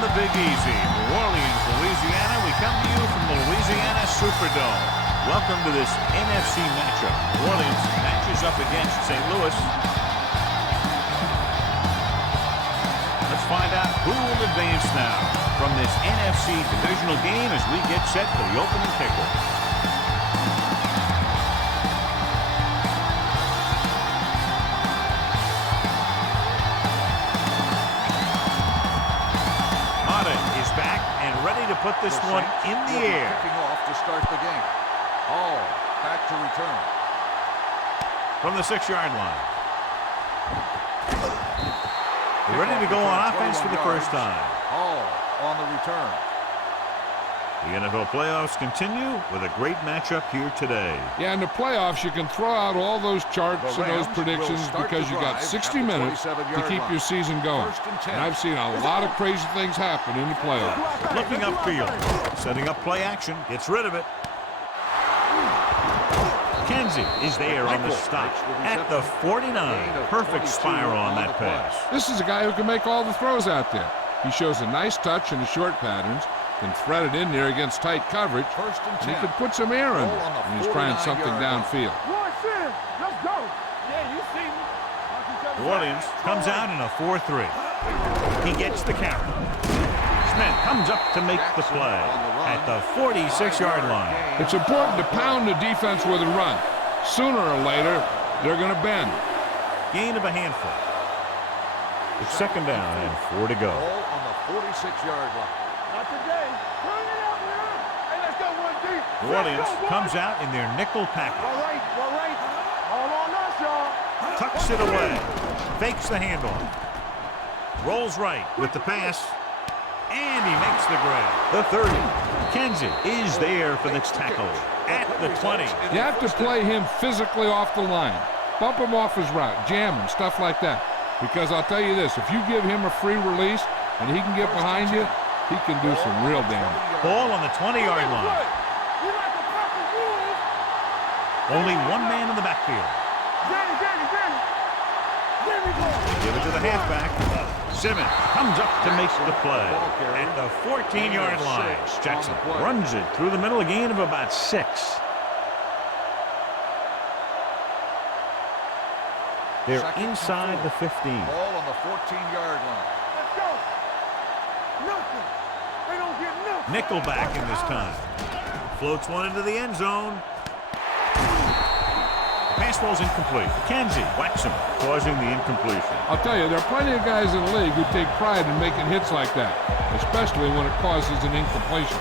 the Big Easy, New Orleans, Louisiana. We come to you from the Louisiana Superdome. Welcome to this NFC matchup. New Orleans matches up against St. Louis. Let's find out who will advance now from this NFC divisional game as we get set for the opening kickoff. Back and ready to put this one in the air. Kicking off to start the game. Hall back to return. From the 6-yard line. They're ready to go on offense for the first time. Hall on the return. The NFL playoffs continue with a great matchup here today. Yeah, in the playoffs, you can throw out all those charts and those predictions because you got 60 minutes to keep your season going. And I've seen a lot of crazy things happen in the playoffs. Looking upfield, setting up play action, gets rid of it. Kenzie is there on the stop at the 49. Perfect spiral on that pass. This is a guy who can make all the throws out there. He shows a nice touch in the short patterns, can thread it in there against tight coverage, and he can put some air under when he's trying something downfield. Let's go. Yeah, you see me. New Orleans comes out in a 4-3. He gets the carry. Smith comes up to make the play at the 46-yard line. It's important to pound the defense with a run. Sooner or later, they're going to bend. Gain of a handful. It's second down and 4 to go. Ball on the 46-yard line. Not today. Turn it up, man. Hey, let's go one deep. New Orleans comes out in their nickel package. All right. All on us, y'all. Tucks it away. Fakes the handoff. Rolls right with the pass. And he makes the grab. The 30. Kenzie is there for the tackle at the 20. You have to play him physically off the line. Bump him off his route, jam him, stuff like that. Because I'll tell you this, if you give him a free release and he can get behind you, he can do some real damage. Ball on the 20-yard line. Only one man in the backfield. They give it to the halfback. Simmons comes up to make the play at the 14-yard line. Jackson runs it through the middle, a gain of about 6. They're inside the 15. Ball on the 14-yard line. Let's go. Nothing. They don't get nothing. Nickelback in this time. Floats one into the end zone. The pass ball's incomplete. Kenzie whacks him, causing the incompletion. I'll tell you, there are plenty of guys in the league who take pride in making hits like that, especially when it causes an incompletion.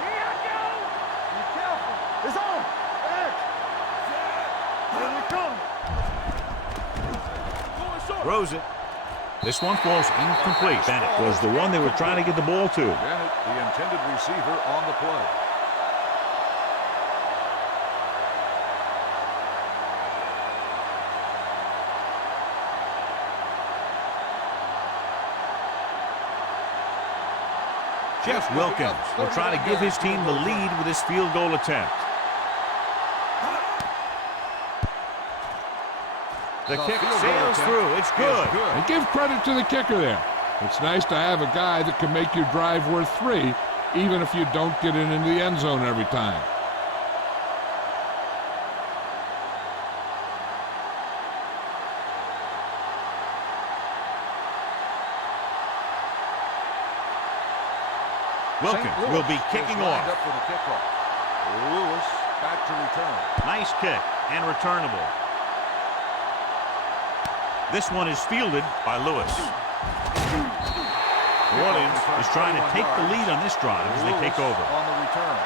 Here I go. Be careful. It's on. Here we come. Throws it. This one falls incomplete. Bennett was the one they were trying to get the ball to. Bennett, the intended receiver, on the play. Jeff Wilkins will try to give his team the lead with his field goal attempt. The kick sails through. It's good. And give credit to the kicker there. It's nice to have a guy that can make your drive worth 3, even if you don't get it into the end zone every time. Wilkins will be kicking off. Up for the kickoff. Lewis back to return. Nice kick and returnable. This one is fielded by Lewis. New Orleans is trying to take the lead on this drive as they take over. On the return.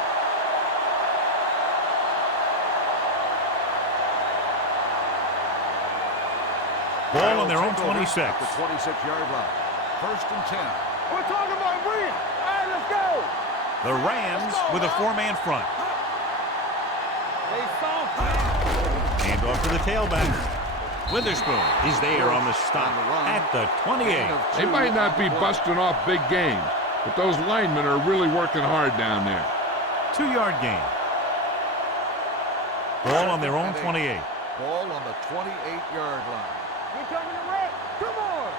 Ball on their own 26. The 26-yard line. First and 10. We're talking about win. All right, let's go. The Rams with a 4-man front. They soft, man. Hand off to the tailback. Witherspoon is there on the stop at the 28. They might not be busting off big games, but those linemen are really working hard down there. 2-yard gain. Ball on their own 28. Ball on the 28-yard line. We're coming to wreck. Come on.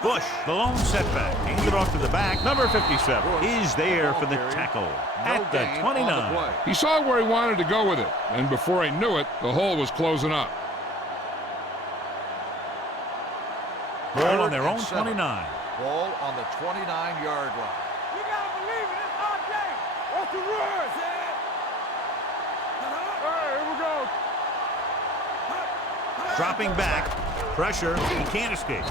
Bush, the lone setback. Handed off to the back. Number 57 is there for the tackle at the 29. He saw where he wanted to go with it, and before he knew it, the hole was closing up. Ball on their own 29. Ball on the 29-yard line. You gotta believe it. It's our day. What's the word? Hey, here we go. Dropping back. Pressure. He can't escape.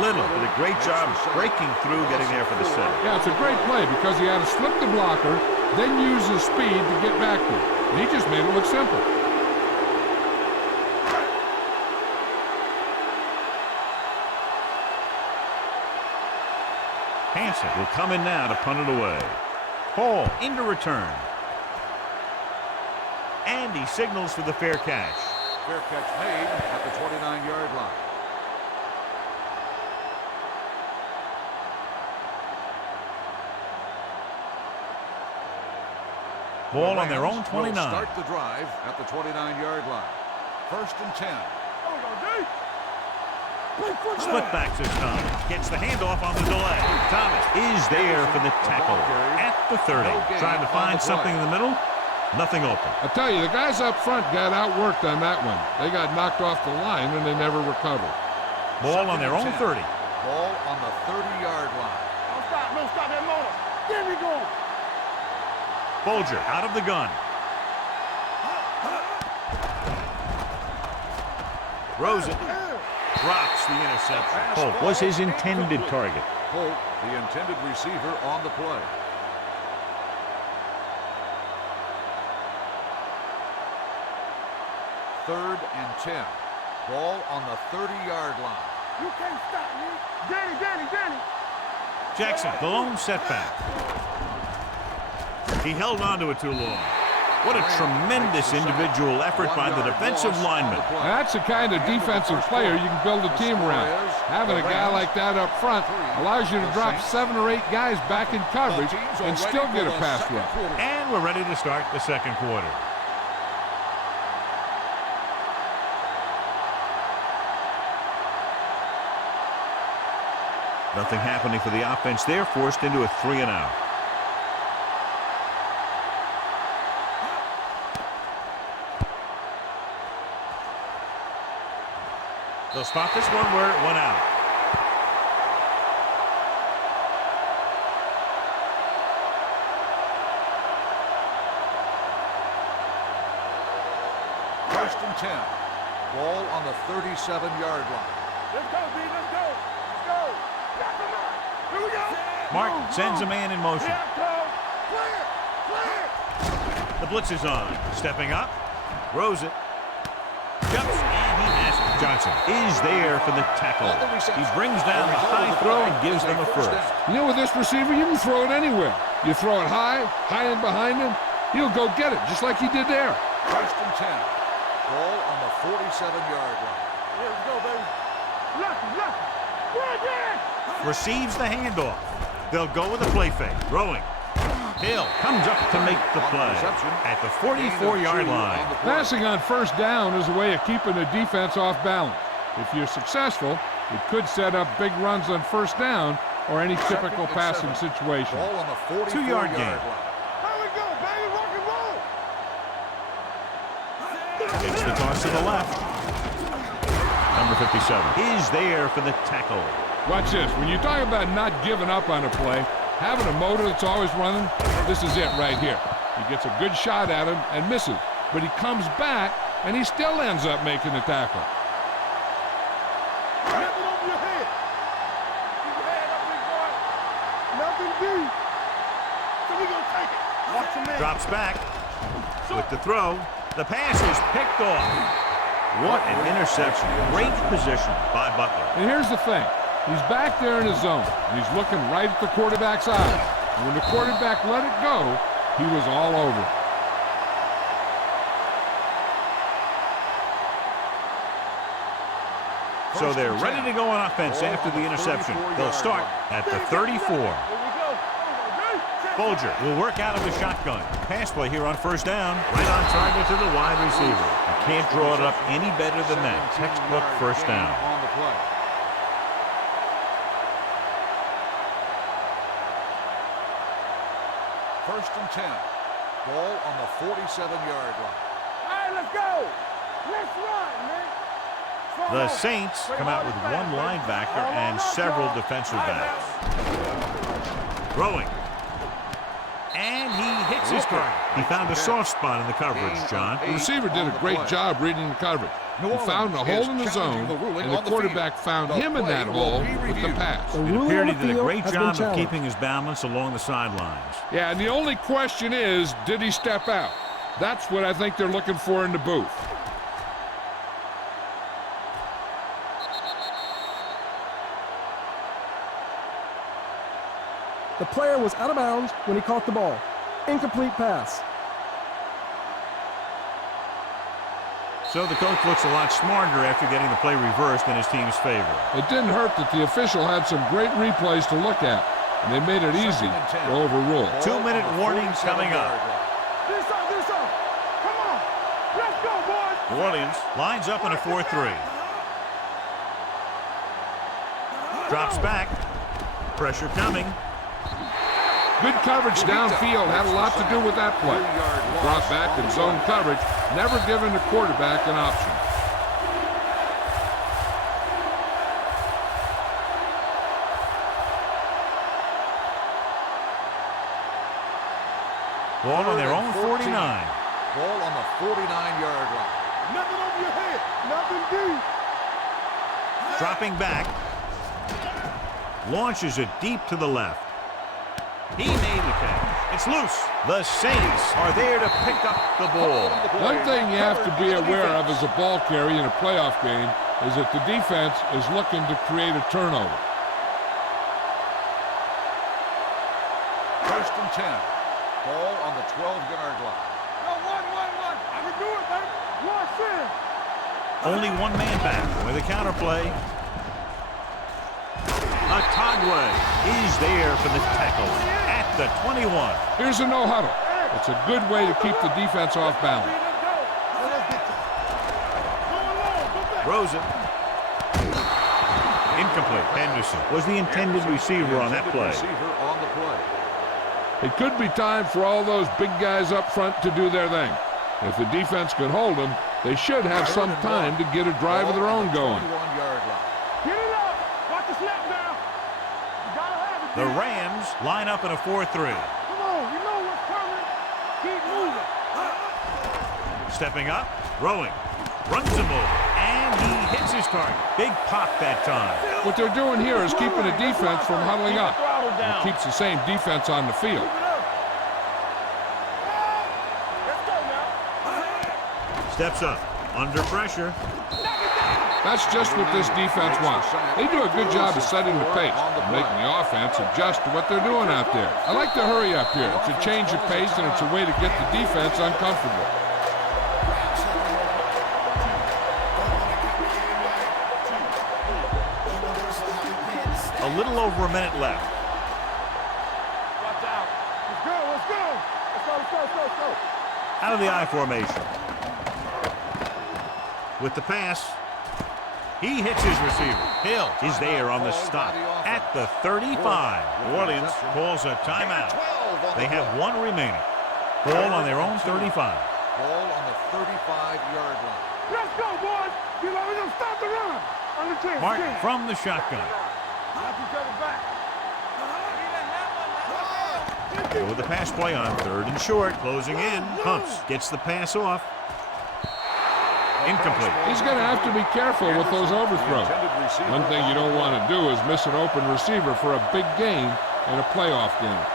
Little did a great job breaking through, getting there for the center. Yeah, it's a great play because he had to slip the blocker, then use his speed to get back to it. And he just made it look simple. Hansen will come in now to punt it away. Hall into return. And he signals for the fair catch. Fair catch made at the 29-yard line. Ball on their own 29. Will start the drive at the 29-yard line. 1st and 10. Split backs this time. Gets the handoff on the delay. Thomas is there for the tackle at the 30. Trying to find something in the middle. Nothing open. I tell you, the guys up front got outworked on that one. They got knocked off the line and they never recovered. Ball on their own 30. Ball on the 30-yard line. Don't stop that motor. There we go. Bolger out of the gun. Rosen drops the interception. Holt was his intended target. Holt, the intended receiver on the play. Third and 10. Ball on the 30-yard line. You can't stop me. Danny. Jackson, the lone setback. He held on to it too long. What a tremendous individual effort by the defensive lineman. That's the kind of defensive player you can build a team around. Having a guy like that up front allows you to drop 7 or 8 guys back in coverage and still get a pass rush. And we're ready to start the second quarter. Nothing happening for the offense there, forced into a 3-and-out. They'll spot this one where it went out. First and 10. Ball on the 37-yard line. Let's go, B. Let's go. Let's go. Got them up. Here we go. Martin sends a man in motion. Clear. The blitz is on. Stepping up. Rows it. Jumps, and he has it. Johnson is there for the tackle. He brings down the high throw and gives them a first. You know, with this receiver, you can throw it anywhere. You throw it high and behind him, he'll go get it, just like he did there. First and 10. Ball on the 47-yard line. Here we go, baby. Lucky. Receives the handoff. They'll go with a play fake. Throwing. Hill comes up to make the play at the 44-yard line. Passing on first down is a way of keeping the defense off balance. If you're successful, it could set up big runs on first down or any typical passing situation. Ball on the 2-yard gain. Here we go, baby. Rock and roll. It's the toss to the left. Number 57 is there for the tackle. Watch this. When you talk about not giving up on a play, having a motor that's always running, this is it right here. He gets a good shot at him and misses, but he comes back and he still ends up making the tackle. Lift it over your head. Keep your head up, big boy. Nothing deep. So we gonna take it. Watch your man. Drops back with the throw. The pass is picked off. What an interception. Great position by Butler. And here's the thing. He's back there in his zone. He's looking right at the quarterback's eyes. And when the quarterback let it go, he was all over it. So they're ready to go on offense after the interception. They'll start at the 34. Here we go. Folger will work out of the shotgun. Pass play here on first down. Right on target to the wide receiver. You can't draw it up any better than that. Textbook first down. On the play. First and 10. Ball on the 47-yard line. All right, let's go. Let's run, man. The Saints come out with one linebacker and several defensive backs. Throwing. And he hits his target. He found a soft spot in the coverage, John. The receiver did a great job reading the coverage. He found a hole in the zone, and the quarterback found him in that hole with the pass. It appeared he did a great job of keeping his balance along the sidelines. Yeah, and the only question is, did he step out? That's what I think they're looking for in the booth. The player was out of bounds when he caught the ball. Incomplete pass. So the coach looks a lot smarter after getting the play reversed in his team's favor. It didn't hurt that the official had some great replays to look at, and they made it easy to overrule. 2-minute warning coming up. This up. Come on. Let's go, boys. New Orleans lines up in a 4-3. Drops back. Pressure coming. Good coverage downfield had a lot to do with that play. Drop back in zone coverage, never giving the quarterback an option. Ball on their own 49. Ball on the 49-yard line. Nothing over your head. Nothing deep. Dropping back. Launches it deep to the left. He made the catch. It's loose. The Saints are there to pick up the ball. One thing you have to be aware of as a ball carrier in a playoff game is that the defense is looking to create a turnover. First and 10. Ball on the 12-yard line. No, one. I can do it, baby. Watch in. Only one man back with a counterplay. Atagwe is there for the tackle at the 21. Here's a no huddle. It's a good way to keep the defense off balance. Throws it. Incomplete. Henderson was the intended receiver on that play. It could be time for all those big guys up front to do their thing. If the defense can hold them, they should have some time to get a drive of their own going. Get it up. Watch the snap down. You gotta have it. The Rams line up in a 4-3. Come on, you know what's coming. Keep moving. Stepping up, throwing, runs him over, and he hits his target. Big pop that time. What they're doing here is keeping the defense from huddling up. It keeps the same defense on the field. Let's go now. Steps up, under pressure. That's just what this defense wants. They do a good job of setting the pace and making the offense adjust to what they're doing out there. I like to hurry up here. It's a change of pace, and it's a way to get the defense uncomfortable. A little over a minute left. Watch out. Let's go. Let's go. Out of the I formation. With the pass. He hits his receiver. Hill is there on the stop at the 35. New Orleans calls a timeout. They have one remaining. Ball on their own 35. Ball on the 35-yard line. Let's go, boys. You know, we're going to stop the run. Understand? Martin from the shotgun. Knock each other back. With the pass play on 3rd and short. Closing in. Hunts gets the pass off. Incomplete. He's going to have to be careful with those overthrows. One thing you don't want to do is miss an open receiver for a big gain in a playoff game.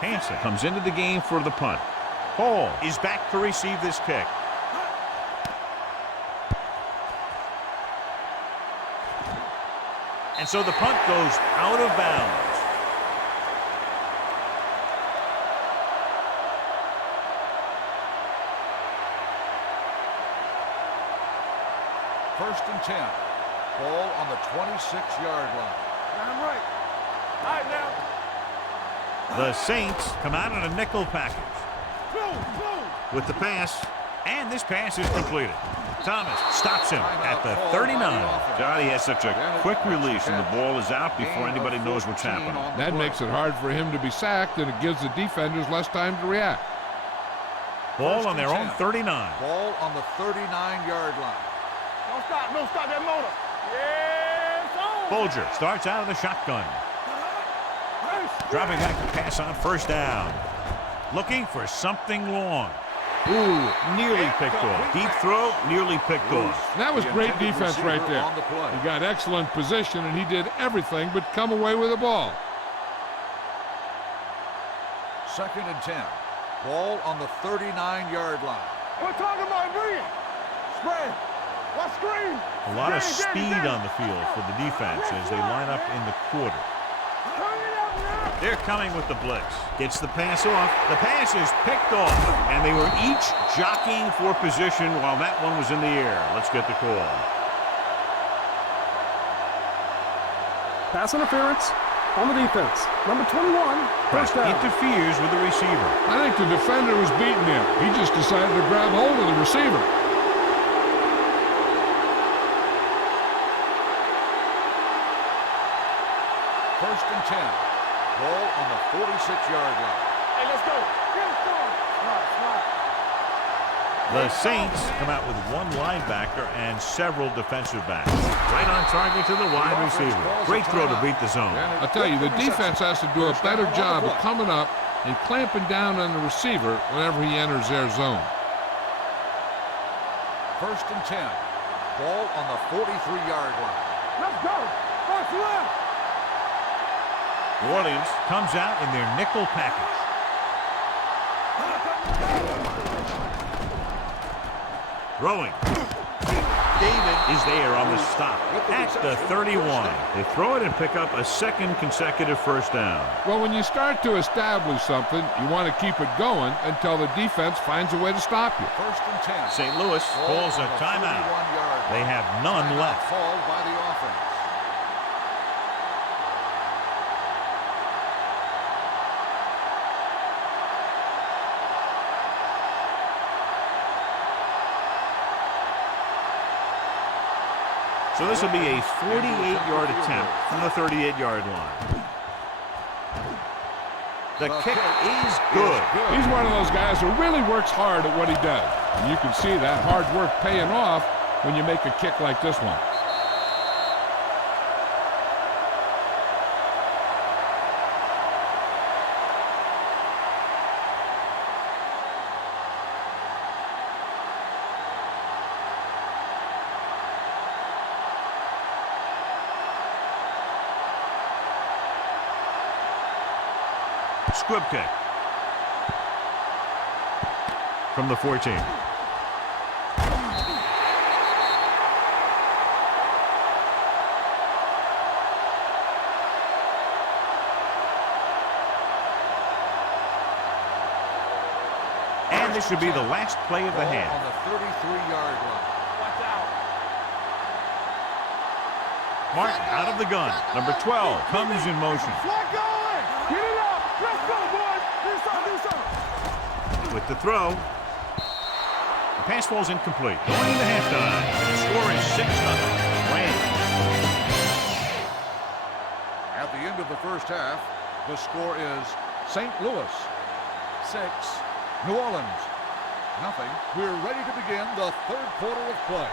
Hansen comes into the game for the punt. Hall is back to receive this kick. And so the punt goes out of bounds. First and 10. Ball on the 26-yard line. I'm right. All right, now. The Saints come out in a nickel package Boom, boom. with the pass, and this pass is completed. Thomas stops him at the 39. God, he has such a quick release, and the ball is out before anybody knows what's happening. That makes it hard for him to be sacked, and it gives the defenders less time to react. Ball on their own 39. Ball on the 39-yard line. Don't stop that motor. Yes, on. Folger starts out of the shotgun. Dropping back to pass on first down. Looking for something long. Ooh, nearly picked off. Deep throw, nearly picked off. That was great defense right there. He got excellent position, and he did everything but come away with the ball. Second and 10. Ball on the 39-yard line. We're talking about brilliant. Spread. What screen? A lot of speed on the field for the defense as they line up in the quarter. Turn it up now. They're coming with the blitz. Gets the pass off. The pass is picked off, and they were each jockeying for position while that one was in the air. Let's get the call. Pass interference on the defense. Number 21, first down. Interferes with the receiver. I think the defender was beating him. He just decided to grab hold of the receiver. First and 10. Ball on the 46-yard line. Hey, let's go. Get it started. Slide. The Saints come out with one linebacker and several defensive backs. Right on target to the wide receiver. Great throw to beat the zone. I'll tell you, the defense has to do a better job of coming up and clamping down on the receiver whenever he enters their zone. First and 10. Ball on the 43-yard line. Let's go. First left. New Orleans comes out in their nickel package. Throwing. David is there on the stop at the 31. They throw it and pick up a second consecutive first down. Well, when you start to establish something, you want to keep it going until the defense finds a way to stop you. First and 10. St. Louis calls a timeout. They have none left. Called by the offense. So this will be a 48-yard attempt from the 38-yard line. The kick is good. He's one of those guys who really works hard at what he does. And you can see that hard work paying off when you make a kick like this one. Squib kick from the 14. And this should be the last play of the half. On the 33-yard line. Watch out. Martin out of the gun. Number 12 comes in motion. Flat going. Get it up. Let's go, boys. Do something. With the throw. The pass falls incomplete. Going into halftime. The score is 6-0. Rams. At the end of the first half, the score is St. Louis 6, New Orleans 0. We're ready to begin the third quarter of play.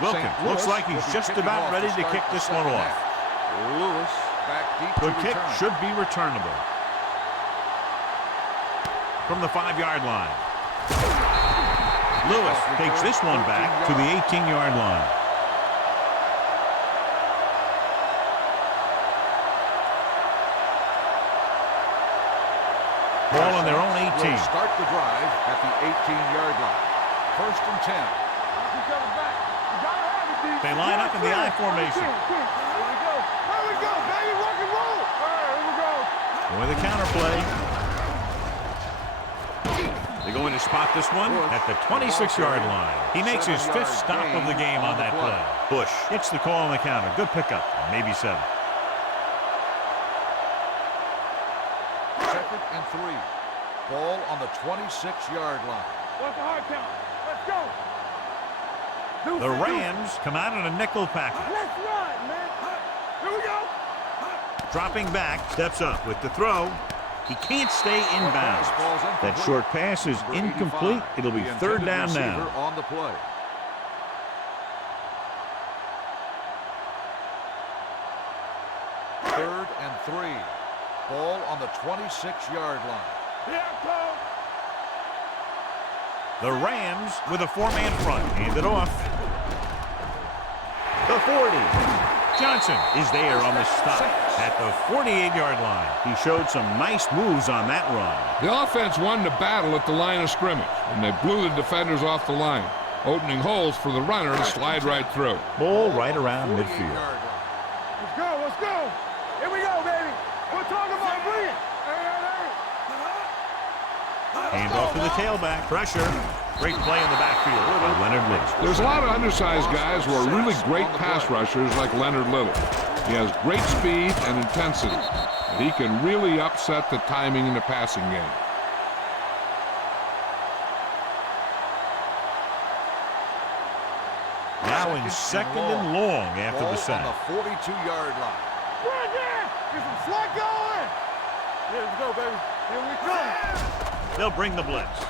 Wilkins looks like he's just about ready to kick this one off. Lewis back deep. The kick should be returnable. From the 5-yard line. Lewis takes this one back to the 18-yard line. Ball on their own 18. Will start the drive at the 18-yard line. First and 10. They line up in the I formation. Here we go, baby. Rock and roll. All right, here we go. With a counter play. They're going to spot this one at the 26-yard line. He makes his 5th stop of the game on that play. Bush gets the call on the counter. Good pickup. Maybe 7. 2nd and 3. Ball on the 26-yard line. What's the hard count? Let's go. The Rams come out in a nickel package. Let's run, man. Here we go. Dropping back, steps up with the throw. He can't stay in bounds. That short pass is incomplete. It'll be 3rd down now. On the play. Third and 3. Ball on the 26-yard line. The Rams with a 4-man front. Hand it off. The 40. Johnson is there on the stop at the 48-yard line. He showed some nice moves on that run. The offense won the battle at the line of scrimmage, and they blew the defenders off the line, opening holes for the runner to slide right through. Ball right around midfield. Let's go. Let's go. Here we go, baby. We're talking about brilliant. Hand off to the tailback. Pressure. Great play in the backfield by Leonard Little. There's a lot of undersized guys who are really great pass rushers like Leonard Little. He has great speed and intensity, and he can really upset the timing in the passing game. Now in 2nd and long after the sack. On the 42-yard line. Right there. Get some slack going. Here we go, baby. Here we come. They'll bring the blitz.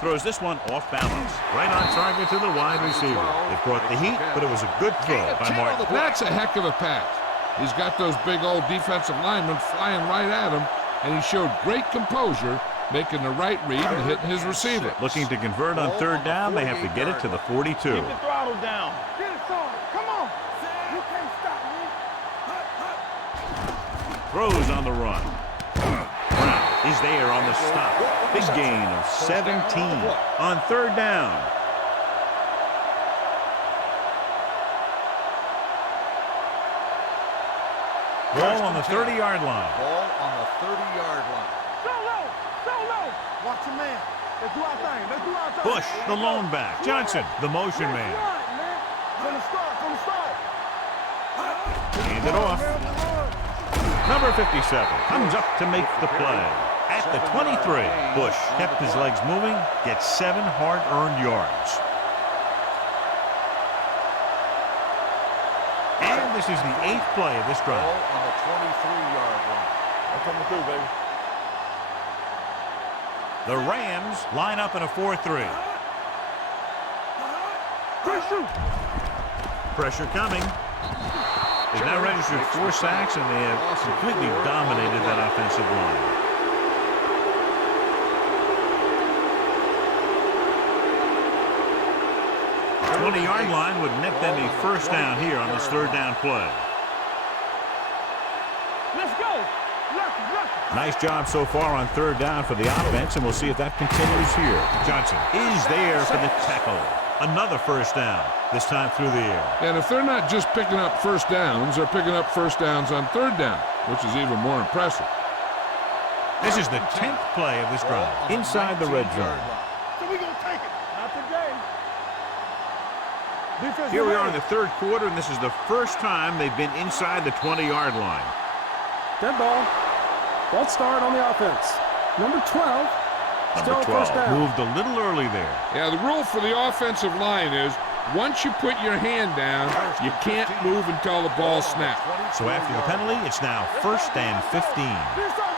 Throws this one off balance. Right on target to the wide receiver. It brought the heat, but it was a good throw by Martin. That's a heck of a pass. He's got those big old defensive linemen flying right at him, and he showed great composure, making the right read and hitting his receiver. Looking to convert on 3rd down, they have to get it to the 42. Keep the throttle down. Get it started. Come on. You can't stop me. Throws on the run. Brown is there on the stop. Big gain of 17 on 3rd down. Ball on the 30-yard line. Ball on the 30-yard line. So low. So low. Watch your man. Let's do our thing. Let's do our thing. Bush, the lone back. Johnson, the motion man. Right, man. From the start. From the start. Hand it off. Number 57 comes up to make the play. At the 23, Bush kept his legs moving, gets 7 hard-earned yards. And this is the 8th play of this drive. Ball on the 23-yard line. I'm coming through, baby. The Rams line up in a 4-3. Pressure coming. They've now registered 4 sacks, and they have completely dominated that offensive line. The 20-yard line would net them a 1st down here on this 3rd down play. Let's go. Lucky. Nice job so far on 3rd down for the offense, and we'll see if that continues here. Johnson is there for the tackle. Another 1st down, this time through the air. And if they're not just picking up 1st downs, they're picking up 1st downs on 3rd down, which is even more impressive. This is the 10th play of this drive, inside the red zone. So we're going to take it. Not today. Here we are in the 3rd quarter, and this is the first time they've been inside the 20-yard line. Dead ball. False start on the offense. Number 12. Still Number 12 1st down. moved a little early there. Yeah, the rule for the offensive line is once you put your hand down, you can't move until the ball snaps. So after the penalty, it's now 1st and 15. Do something.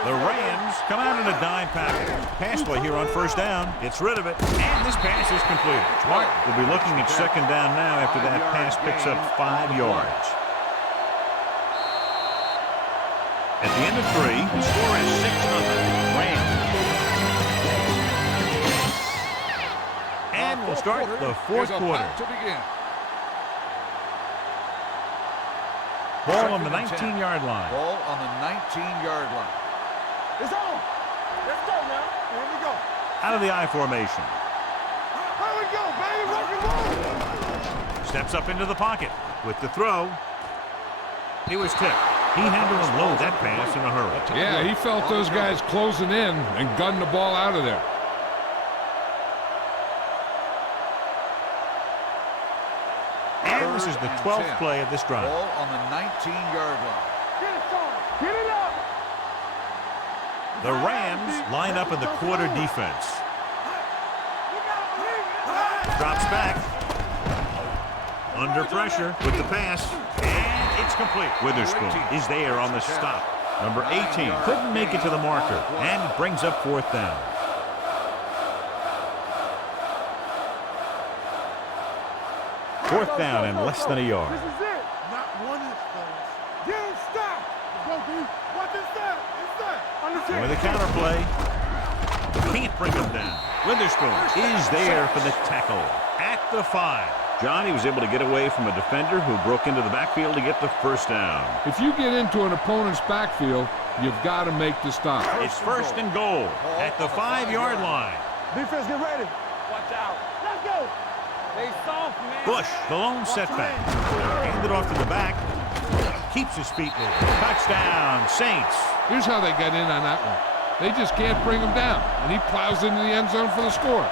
The Rams come out in a dime package. Pass play here on 1st down. Gets rid of it, and this pass is completed. Martin will be looking at 2nd down now after that pass picks up 5 yards. At the end of 3, the score is 6-0. Rams. And we'll start the 4th quarter. To begin. Ball on the 19-yard line. Ball on the 19-yard line. It's on. Let's go now. Here we go. Out of the I formation. Here we go, baby. Rock and roll. Steps up into the pocket with the throw. He was tipped. He had to unload that pass in a hurry. Yeah, he felt those guys closing in and gunned the ball out of there. And this is the 12th play of this drive. Ball on the 19-yard line. Get it, Sean. Get it up. The Rams line up in the quarter defense. Drops back. Under pressure with the pass. And it's complete. Witherspoon is there on the stop. Number 18. Couldn't make it to the marker. And it brings up 4th down. Fourth down and less than a yard. This is it. Not one inch, fellas. Get stop. Go, D. What is that? It's that. Understand. With a counterplay. Can't bring him down. Witherspoon is there for the tackle at the 5. John, he was able to get away from a defender who broke into the backfield to get the first down. If you get into an opponent's backfield, you've got to make the stop. It's 1st and goal at the 5-yard line. Defense, get ready. Watch out. Let's go. They soft, man. Bush, the lone setback. Handed off to the back. Keeps his feet moving. Touchdown, Saints. Here's how they got in on that one. They just can't bring him down, and he plows into the end zone for the score.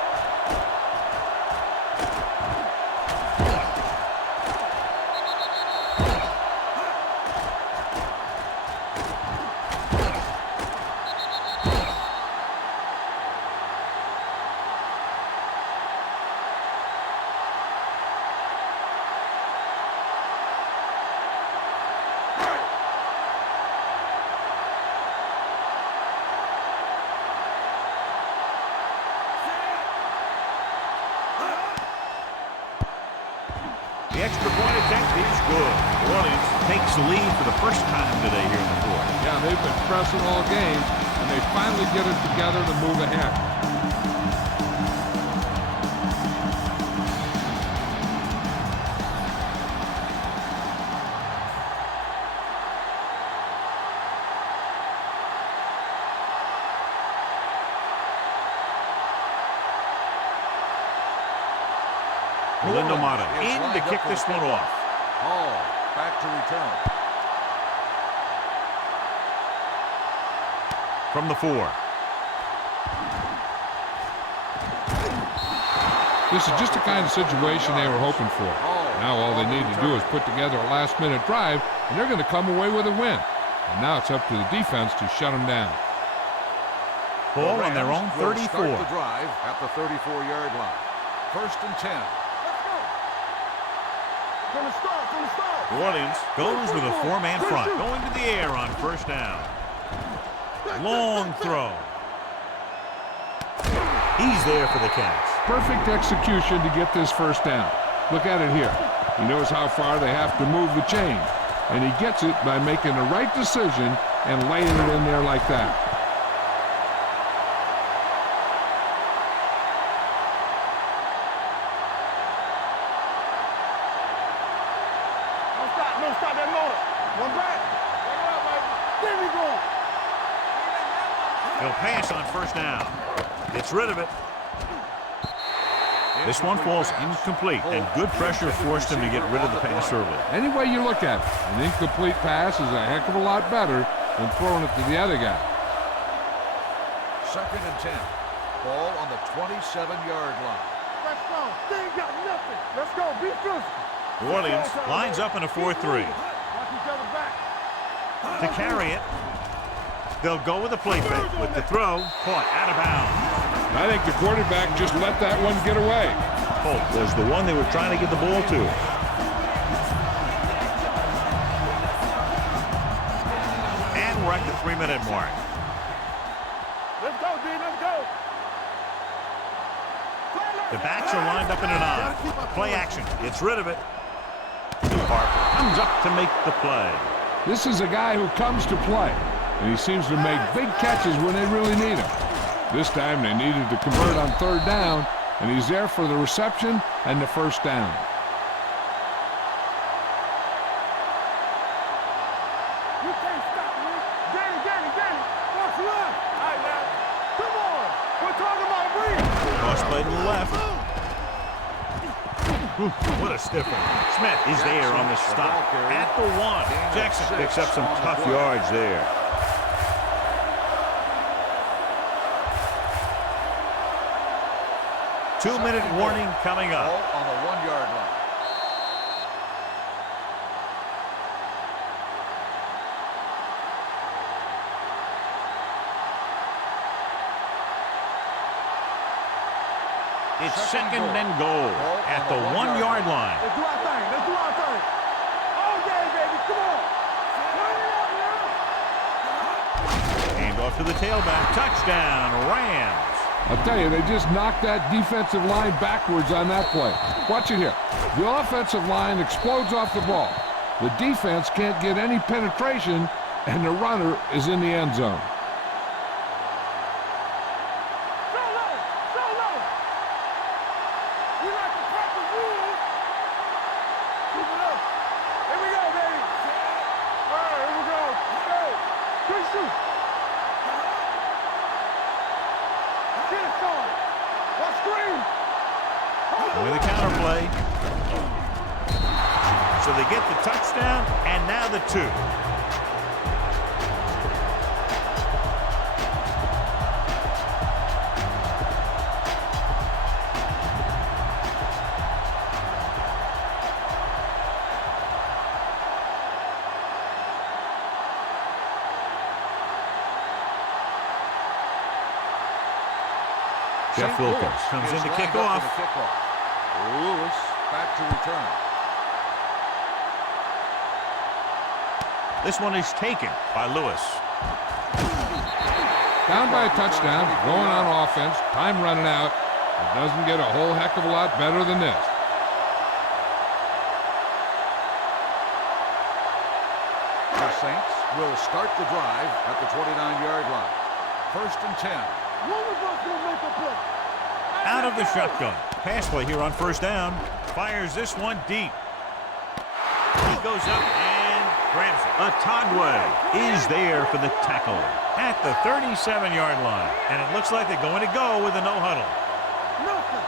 The extra point attempt is good. New Orleans takes the lead for the first time today here in the 4th. Yeah, they've been pressing all game, and they finally get it together to move ahead. Lindomata in to kick this one off. Hall back to return. From the 4. This is just the kind of situation they were hoping for. Now all they need to do is put together a last-minute drive, and they're going to come away with a win. And now it's up to the defense to shut them down. Ball on their own 34. Start the drive at the 34-yard line. 1st and 10. From the start. New Orleans goes with a 4-man front. Going to the air on 1st down. Long throw. He's there for the catch. Perfect execution to get this 1st down. Look at it here. He knows how far they have to move the chain, and he gets it by making the right decision and laying it in there like that. Don't stop that motor. One back. There we go. He'll pass on 1st down. Gets rid of it. This one falls incomplete, and good pressure forced him to get rid of the pass early. Any way you look at it, an incomplete pass is a heck of a lot better than throwing it to the other guy. 2nd and 10. Ball on the 27-yard line. Let's go. They ain't got nothing. Let's go. Be physical. New Orleans lines up in a 4-3. Watch each other back. To carry it, they'll go with a play fake with the throw caught out of bounds. I think the quarterback just let that one get away. Holt was the one they were trying to get the ball to. And we're at the 3-minute mark. Let's go, D. Let's go. The backs are lined up in an I. Play action. Gets rid of it. Harper comes up to make the play. This is a guy who comes to play, and he seems to make big catches when they really need him. This time they needed to convert on 3rd down, and he's there for the reception and the 1st down. You can't stop me. Danny. What's left? All right, now. Come on. We're talking about breathe. Cross play to the left. What a stiff one. Smith is there on the stop at the 1. Jackson picks up some tough yards there. Two-minute warning coming up. On the 1-yard line. It's second and goal at the 1-yard line. Let's do our thing. Let's do our thing. All day, baby. Come on. Hand off to the tailback. Touchdown, Rams. I'll tell you, they just knocked that defensive line backwards on that play. Watch it here. The offensive line explodes off the ball. The defense can't get any penetration, and the runner is in the end zone. With a counter play. So they get the touchdown, and now the 2. Jeff Wilkins comes in to kick off. Lewis back to return. This one is taken by Lewis. Down by a touchdown, going on offense, time running out. It doesn't get a whole heck of a lot better than this. The Saints will start the drive at the 29-yard line. 1st and 10. One of us will make a play. Out of the shotgun. Pass play here on 1st down. Fires this one deep. He goes up and grabs it. Otagwe is there for the tackle at the 37-yard line. And it looks like they're going to go with a no huddle. Nothing.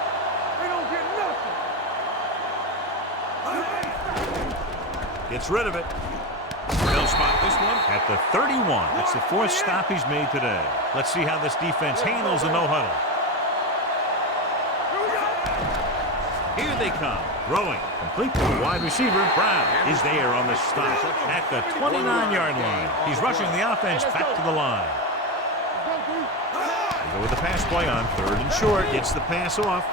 They don't get nothing. Gets rid of it. They'll spot this one at the 31. That's the 4th stop he's made today. Let's see how this defense handles the no huddle. Here they come. Throwing. Complete to the wide receiver. Brown is there on the stop at the 29-yard line. He's rushing the offense back to the line. They go with the pass play on 3rd and short. Gets the pass off.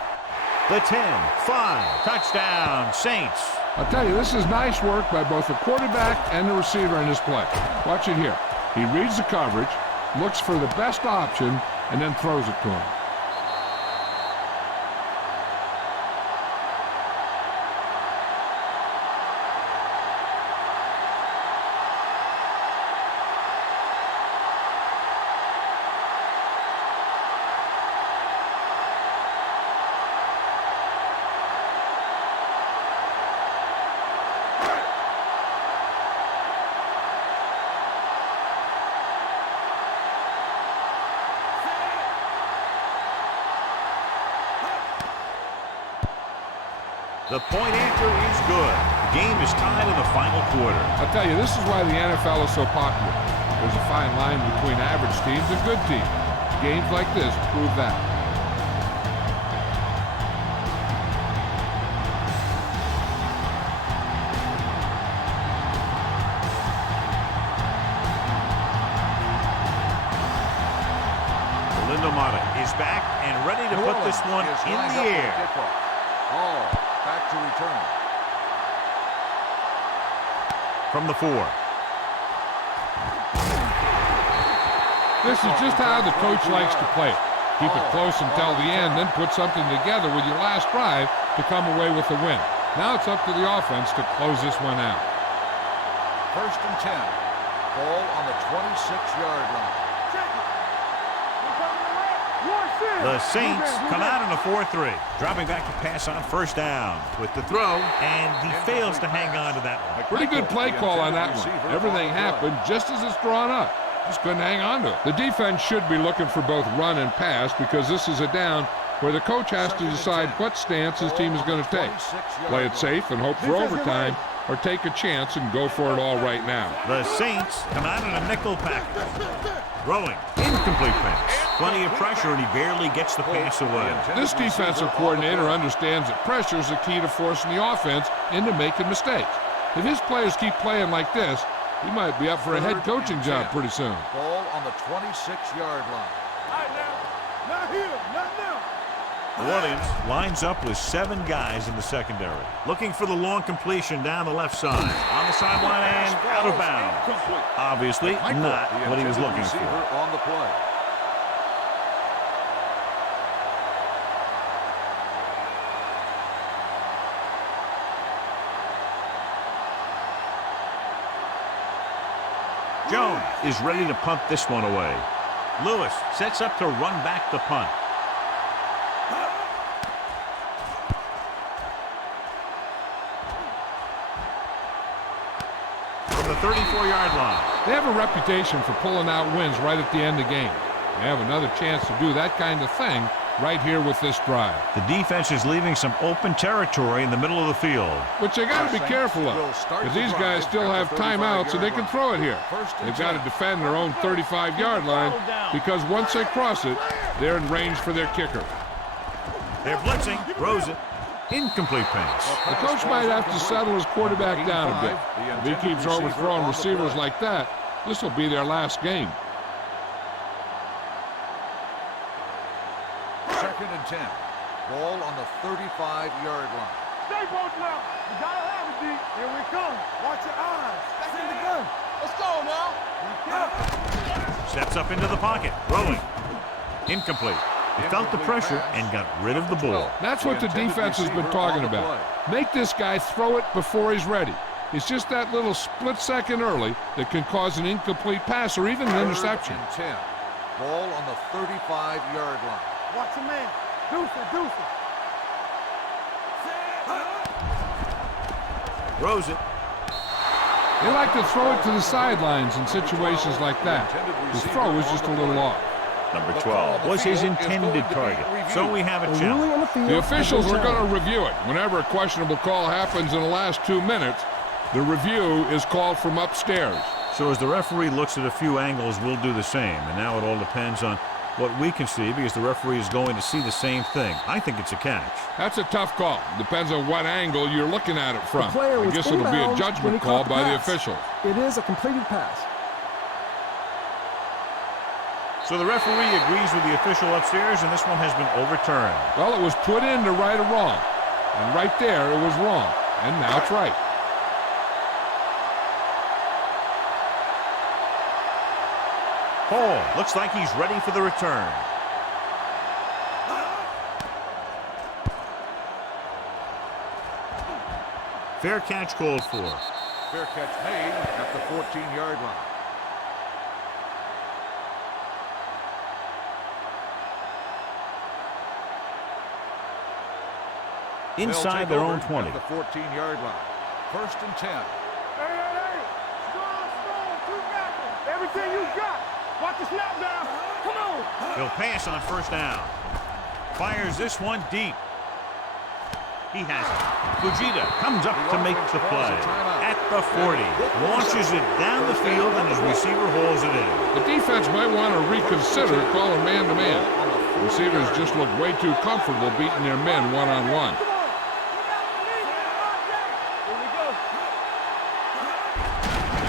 The 10, 5, touchdown, Saints. I'll tell you, this is nice work by both the quarterback and the receiver in this play. Watch it here. He reads the coverage, looks for the best option, and then throws it to him. The point after is good. The game is tied in the final quarter. I'll tell you, this is why the NFL is so popular. There's a fine line between average teams and good teams. Games like this prove that. Lindomata is back and ready to put this one in the air. Back to return. From the 4. This is just how the coach likes to play it. Keep it close until the end, then put something together with your last drive to come away with the win. Now it's up to the offense to close this one out. 1st and 10. Ball on the 26-yard line. The Saints come out in a 4-3. Dropping back to pass on 1st down with the throw, and he fails to hang on to that one. Pretty good play call on that one. Everything happened just as it's drawn up. Just couldn't hang on to it. The defense should be looking for both run and pass because this is a down where the coach has to decide what stance his team is going to take. Play it safe and hope for overtime, or take a chance and go for it all right now. The Saints come out in a nickel package. Throwing. Incomplete pass. Plenty of pressure, and he barely gets the pass away. This defensive coordinator understands that pressure is the key to forcing the offense into making mistakes. If his players keep playing like this, he might be up for a head coaching job pretty soon. Ball on the 26-yard line. All right, now. Not here. Not now. New Orleans lines up with 7 guys in the secondary. Looking for the long completion down the left side. On the sideline and out of bounds. Obviously not what he was looking for. On the play. Jones is ready to punt this one away. Lewis sets up to run back the punt. From the 34-yard line. They have a reputation for pulling out wins right at the end of games. They have another chance to do that kind of thing right here with this drive. The defense is leaving some open territory in the middle of the field. Which they got to be careful of, because these guys still have timeouts and they can throw it here. They've got to defend their own 35-yard line, because once they cross it, they're in range for their kicker. They're blitzing. Throws it. Incomplete pass. The coach might have to settle his quarterback down a bit. If he keeps overthrowing receivers like that, this will be their last game. 2nd and 10. Ball on the 35-yard line. Stay both now. You gotta have it, D. Here we come. Watch your eyes. Back in the gun. Let's go now. Steps up into the pocket. Throwing. Incomplete. He felt the pressure and got rid of the ball. That's what the defense has been talking about. Make this guy throw it before he's ready. It's just that little split second early that can cause an incomplete pass or even an interception. 3rd and 10. Ball on the 35-yard line. Watch your man. Deuce it. Throws it. They like to throw it to the sidelines in situations like that. His throw was just a little off. Number 12 was his intended target. So we have a challenge. The officials are going to review it. Whenever a questionable call happens in the last 2 minutes, the review is called from upstairs. So as the referee looks at a few angles, we'll do the same. And now it all depends on what we can see, because the referee is going to see the same thing. I think it's a catch. That's a tough call. Depends on what angle you're looking at it from. I guess it'll be a when judgment he call caught by the pass. officials. It is a completed pass. So the referee agrees with the official upstairs, and this one has been overturned. Well, it was put in to right a wrong. And right there, it was wrong. And now it's right. Hall looks like he's ready for the return. Fair catch called for. Fair catch made at the 14-yard line. Inside their own 20. At the 14-yard line. 1st and 10. Hey. Strong. Two back. Everything you got. Watch the snap down. Come on. He'll pass on 1st down. Fires this one deep. He has it. Fujita comes up to make the play. At the 40. Launches it down the field, and his receiver hauls it in. The defense might want to reconsider calling man-to-man. Receivers just look way too comfortable beating their men one-on-one.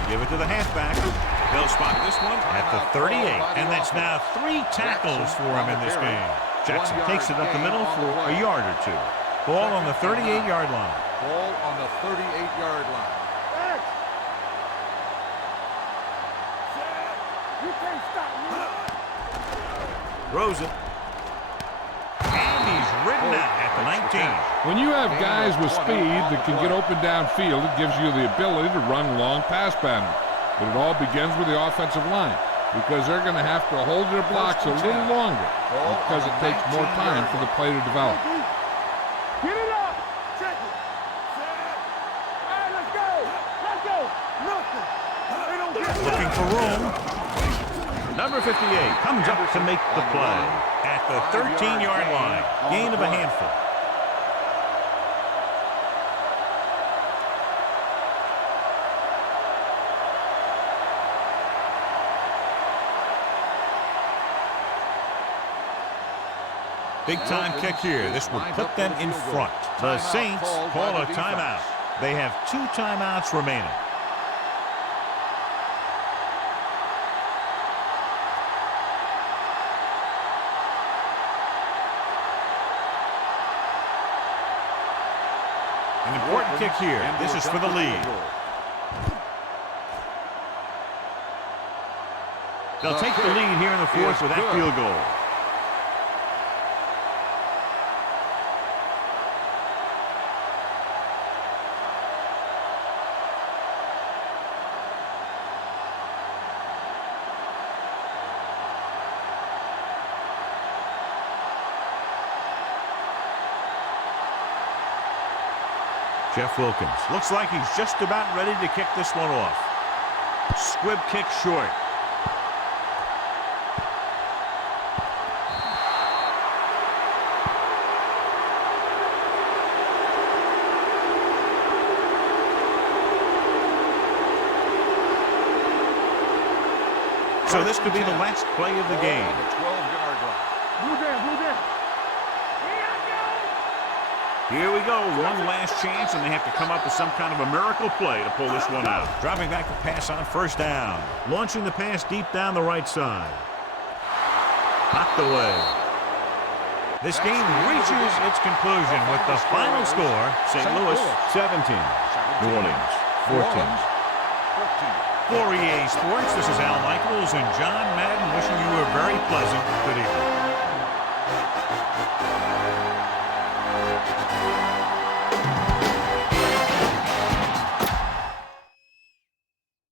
Give it to the halfback. They'll spot this one at the 38. And that's now 3 tackles for him in this game. Jackson takes it up the middle for a yard or 2. Ball on the 38-yard line. Ball on the 38-yard line. You can't stop me. Throws it. And he's ridden out at the 19. When you have guys with speed that can get open downfield, it gives you the ability to run long pass patterns. But it all begins with the offensive line, because they're going to have to hold their blocks a little longer, because it takes more time for the play to develop. Get it up. Check it. All right, let's go. Nothing. They don't get it. Looking for room. Number 58 comes up to make the play at the 13-yard line. Gain of a handful. Big-time kick here. This would put them in front. The Saints call a timeout. They have 2 timeouts remaining. An important kick here. This is for the lead. They'll take the lead here in the fourth with that field goal. Jeff Wilkins looks like he's just about ready to kick this one off. Squib kick short. So this could be the last play of the game. Blue down. Here we go. One last chance, and they have to come up with some kind of a miracle play to pull this one out. Dropping back the pass on first down. Launching the pass deep down the right side. Knocked away. This game reaches its conclusion with the final score. St. Louis 17. New Orleans 14. For EA Sports, this is Al Michaels and John Madden wishing you a very pleasant good evening.